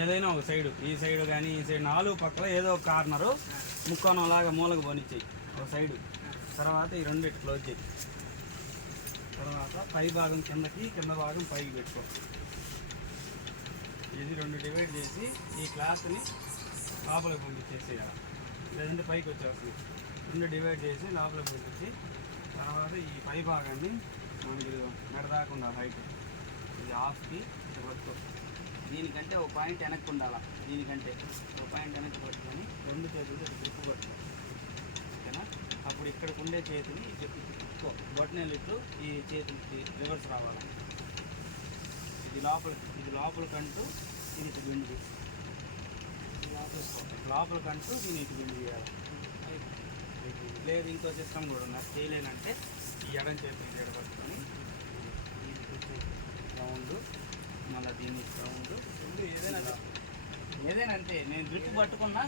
ఏదైనా ఒక సైడు, ఈ సైడు కానీ ఈ సైడ్ 4 పక్కల ఏదో ఒక కార్నరు ముక్కోణంలాగా మూలకు పోనిచ్చేయి ఒక సైడు. తర్వాత ఈ 2 ఇటు క్లోజ్ చేయి. తర్వాత పై భాగం కిందకి, కింద భాగం పైకి పెట్టుకో. ఇది 2 డివైడ్ చేసి ఈ క్లాత్ని లోపలికి పంపించేసేయాలి, లేదంటే పైకి వచ్చేస్తుంది. 2 డివైడ్ చేసి లోపలికి పంపించి తర్వాత ఈ పై భాగాన్ని మనకి మెడదాకుండా హైట్ ఇది హాఫ్కి పట్టుకో. దీనికంటే ఒక పాయింట్ వెనక్కి ఉండాలా, దీనికంటే ఒక పాయింట్ వెనక్కి పట్టుకొని 2 చేతులతో గ్రిప్ పట్టుకో. ఓకేనా? అప్పుడు ఇక్కడికి ఉండే చేతిని తిప్పుకో. బొటనవేలు ఇట్లు ఈ చేతులకి రివర్స్ రావాలి. ఇది లోపలికంటూ దీని ఇటు బిండి, లోపలికంటూ దీని ఇటు బిండి చేయాలి. లేదు ఇంకో సిస్టమ్ కూడా నాకు చేయలేనంటే ఈ ఎడం చేతిని పట్టుకొని రౌండ్, మళ్ళీ దీన్ని రౌండ్, ఏదైనా అంతే. నేను గ్రిప్ పట్టుకున్నా